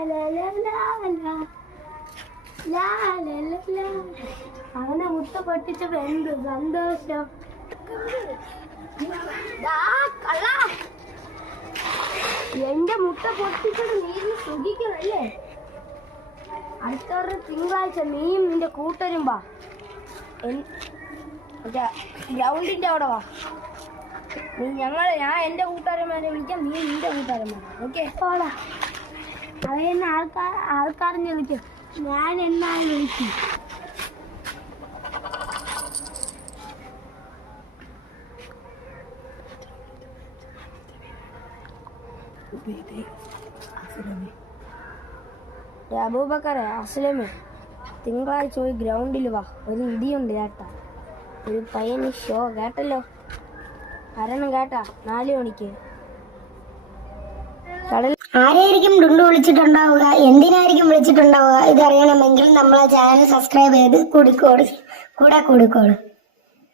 അവനെ മുട്ട പൊട്ടിച്ചപ്പോ എന്ത് സന്തോഷം. എന്റെ മുട്ട പൊട്ടിച്ചത് നീ സുഖിക്കണല്ലേ. അടുത്ത തിങ്കളാഴ്ച നീയും നിന്റെ കൂട്ടരും വാ, ഗ്രൗണ്ടിന്റെ അവിടെ വാ. ഞാൻ എന്റെ കൂട്ടുകാരന്മാരെ വിളിക്കാം, നീ നിന്റെ കൂട്ടുകാരന്മാരെ. ഓക്കെ പോടാ. അവയെന്നെ ആൾക്കാരെന്ന് വിളിക്കും, ഞാൻ എന്നാലും വിളിക്കും. അബൂബക്കറെ, അസ്ലമേ, തിങ്കളാഴ്ച പോയി ഗ്രൗണ്ടിൽ വാ. ഒരു ഇടിയുണ്ട് കേട്ടാ, ഒരു പയ്യന് ഷോ കേട്ടല്ലോ. വരണം കേട്ടാ, 4 മണിക്ക്. ആരെയായിരിക്കും ഡുണ്ടു വിളിച്ചിട്ടുണ്ടാവുക, എന്തിനായിരിക്കും വിളിച്ചിട്ടുണ്ടാവുക, ഇതറിയണമെങ്കിൽ നമ്മളെ ചാനൽ സബ്സ്ക്രൈബ് ചെയ്ത് കൂടെ കൂടിക്കോളൂ.